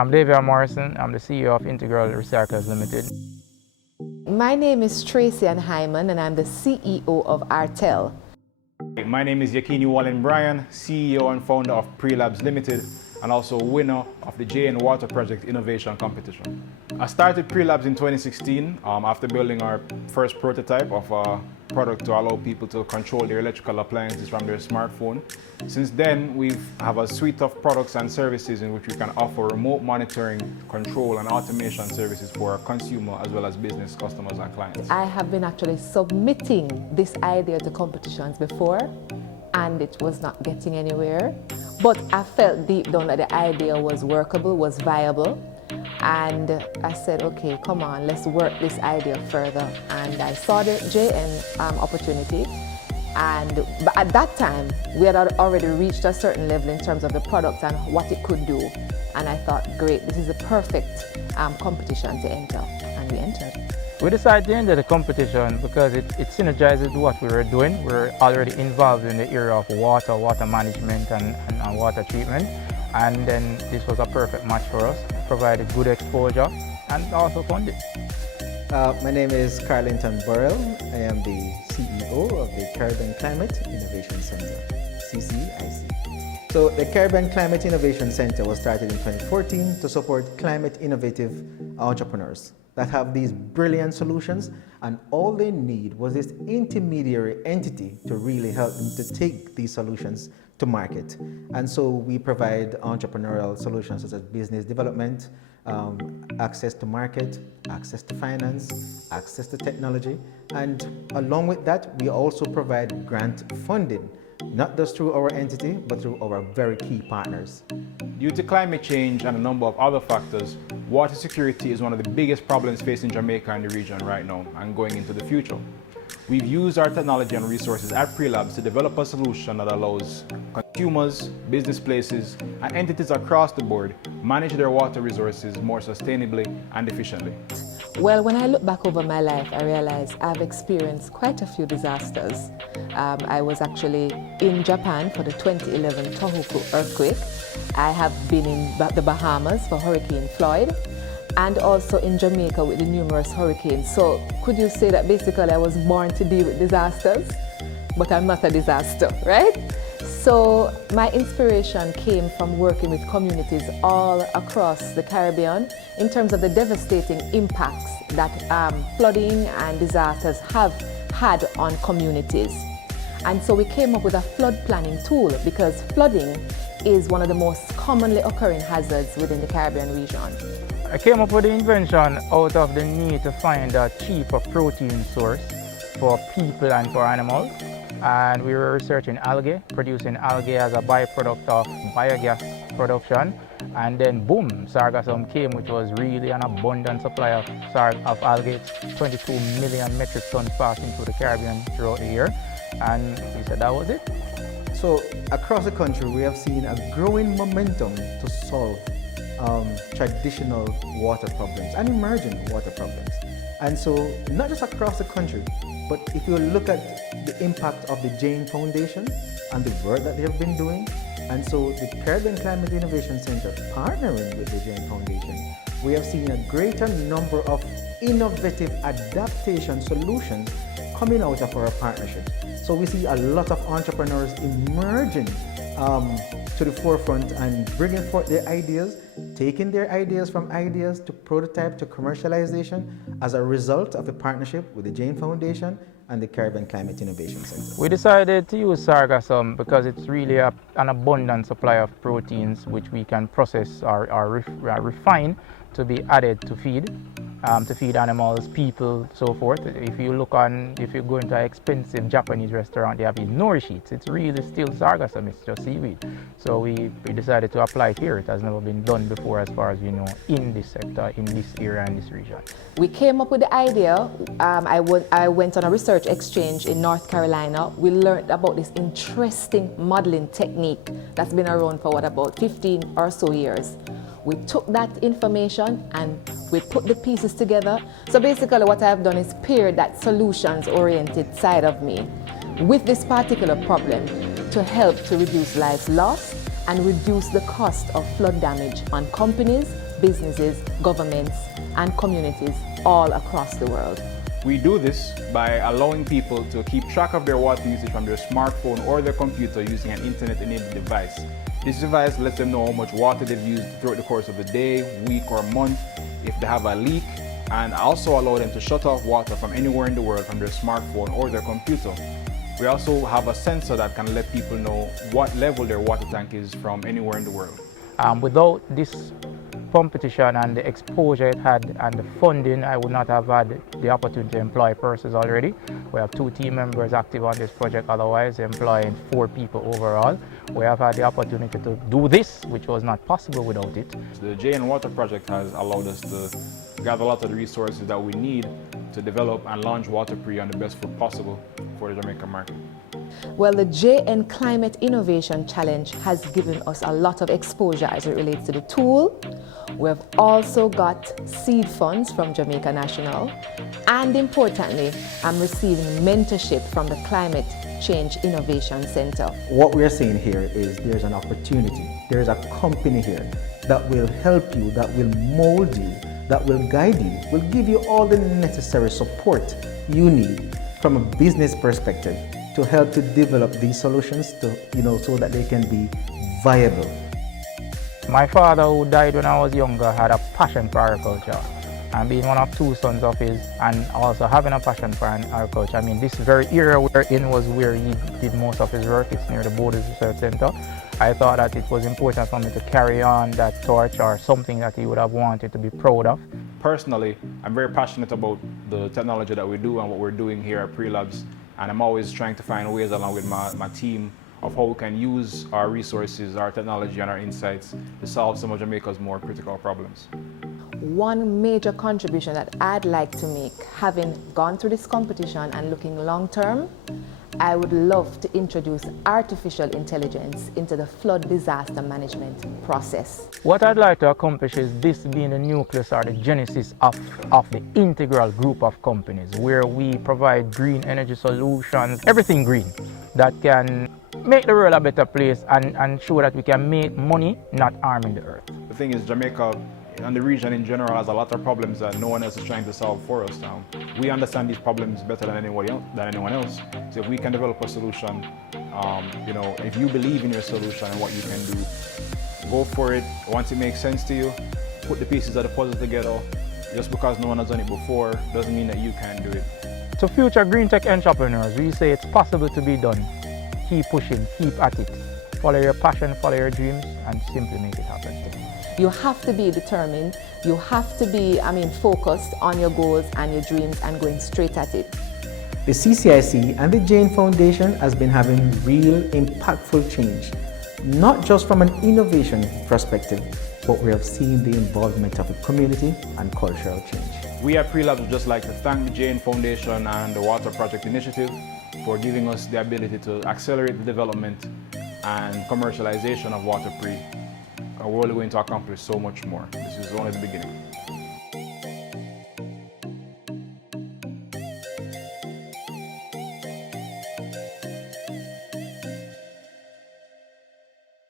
I'm David Morrison. I'm the CEO of Integral Recyclers Limited. My name is Tracy Ann Hyman and I'm the CEO of Artel. My name is Yakini Wallen Bryan, CEO and founder of Prelabs Limited and also winner of the JN Water Project Innovation Competition. I started Prelabs in 2016 after building our first prototype of a product to allow people to control their electrical appliances from their smartphone. Since then, we have a suite of products and services in which we can offer remote monitoring, control and automation services for our consumer as well as business customers and clients. I have been actually submitting this idea to competitions before and it was not getting anywhere. But I felt deep down that the idea was workable, was viable. And I said, okay, come on, let's work this idea further. And I saw the JN opportunity. But at that time, we had already reached a certain level in terms of the product and what it could do. And I thought, great, this is the perfect competition to enter. And we entered. We decided to enter the competition because it synergizes with what we were doing. We were already involved in the area of water management and water treatment. And then this was a perfect match for us. Provided good exposure and also funding. My name is Carlington Burrell. I am the CEO of the Caribbean Climate Innovation Center, CCIC. So the Caribbean Climate Innovation Center was started in 2014 to support climate innovative entrepreneurs that have these brilliant solutions, and all they need was this intermediary entity to really help them to take these solutions to market. And so we provide entrepreneurial solutions such as business development, access to market, access to finance, access to technology, and along with that, we also provide grant funding, not just through our entity, but through our very key partners. Due to climate change and a number of other factors, water security is one of the biggest problems facing Jamaica and the region right now and going into the future. We've used our technology and resources at Prelabs to develop a solution that allows consumers, business places, and entities across the board manage their water resources more sustainably and efficiently. Well, when I look back over my life, I realize I've experienced quite a few disasters. I was actually in Japan for the 2011 Tohoku earthquake. I have been in the Bahamas for Hurricane Floyd, and also in Jamaica with the numerous hurricanes. So could you say that basically I was born to deal with disasters, but I'm not a disaster, right? So my inspiration came from working with communities all across the Caribbean in terms of the devastating impacts that flooding and disasters have had on communities. And so we came up with a flood planning tool because flooding is one of the most commonly occurring hazards within the Caribbean region. I came up with the invention out of the need to find a cheaper protein source for people and for animals. And we were researching algae, producing algae as a byproduct of biogas production. And then boom, sargassum came, which was really an abundant supply of algae. 22 million metric tons passing through the Caribbean throughout the year. And we said that was it. So across the country, we have seen a growing momentum to solve traditional water problems and emerging water problems. And so not just across the country, but if you look at the impact of the Jane Foundation and the work that they have been doing, and so the Caribbean Climate Innovation Center partnering with the Jane Foundation, we have seen a greater number of innovative adaptation solutions coming out of our partnership. So we see a lot of entrepreneurs emerging to the forefront and bringing forth their ideas, taking their ideas from ideas to prototype to commercialization as a result of a partnership with the Jane Foundation and the Caribbean Climate Innovation Center. We decided to use sargassum because it's really an abundant supply of proteins which we can process or refine to be added to feed animals, people, so forth. If you go into an expensive Japanese restaurant, they have these nori sheets. It's really still sargassum, it's just seaweed. So we decided to apply it here. It has never been done before as far as we know in this sector, in this area, in this region. We came up with the idea. I went on a research exchange in North Carolina. We learned about this interesting modeling technique that's been around for about 15 or so years. We took that information and we put the pieces together. So basically what I've done is pair that solutions-oriented side of me with this particular problem to help to reduce lives lost and reduce the cost of flood damage on companies, businesses, governments, and communities all across the world. We do this by allowing people to keep track of their water usage from their smartphone or their computer using an internet-enabled device. This device lets them know how much water they've used throughout the course of the day, week, or month, if they have a leak, and also allow them to shut off water from anywhere in the world from their smartphone or their computer. We also have a sensor that can let people know what level their water tank is from anywhere in the world. Without this competition and the exposure it had and the funding, I would not have had the opportunity to employ persons already. We have 2 team members active on this project, otherwise employing 4 people overall. We have had the opportunity to do this, which was not possible without it. The JN Water project has allowed us to gather a lot of the resources that we need to develop and launch WaterPre on the best foot possible for the Jamaican market. Well, the JN Climate Innovation Challenge has given us a lot of exposure as it relates to the tool. We've also got seed funds from Jamaica National, and importantly, I'm receiving mentorship from the Climate Change Innovation Center. What we're saying here is there's an opportunity, there's a company here that will help you, that will mold you, that will guide you, will give you all the necessary support you need from a business perspective to help to develop these solutions to, so that they can be viable. My father, who died when I was younger, had a passion for agriculture. And being one of 2 sons of his and also having a passion for agriculture, I mean, this very era we're in was where he did most of his work. It's near the Borders Research Center. I thought that it was important for me to carry on that torch, or something that he would have wanted to be proud of. Personally, I'm very passionate about the technology that we do and what we're doing here at Pre-Labs, and I'm always trying to find ways, along with my team, of how we can use our resources, our technology, and our insights to solve some of Jamaica's more critical problems. One major contribution that I'd like to make, having gone through this competition and looking long term, I would love to introduce artificial intelligence into the flood disaster management process. What I'd like to accomplish is this being the nucleus or the genesis of the integral group of companies where we provide green energy solutions, everything green, that can make the world a better place and show that we can make money not harming the earth. The thing is, Jamaica and the region in general has a lot of problems that no one else is trying to solve for us now. We understand these problems better than anyone else. So if we can develop a solution, if you believe in your solution and what you can do, go for it. Once it makes sense to you, put the pieces of the puzzle together. Just because no one has done it before doesn't mean that you can't do it. To future green tech entrepreneurs, we say it's possible to be done. Keep pushing, keep at it. Follow your passion, follow your dreams, and simply make it happen. You have to be determined, you have to be, focused on your goals and your dreams and going straight at it. The CCIC and the Jane Foundation has been having real impactful change, not just from an innovation perspective, but we have seen the involvement of the community and cultural change. We at Pre-Labs would just like to thank the Jane Foundation and the Water Project Initiative for giving us the ability to accelerate the development and commercialization of WaterPre. We're really going to accomplish so much more. This is only the beginning.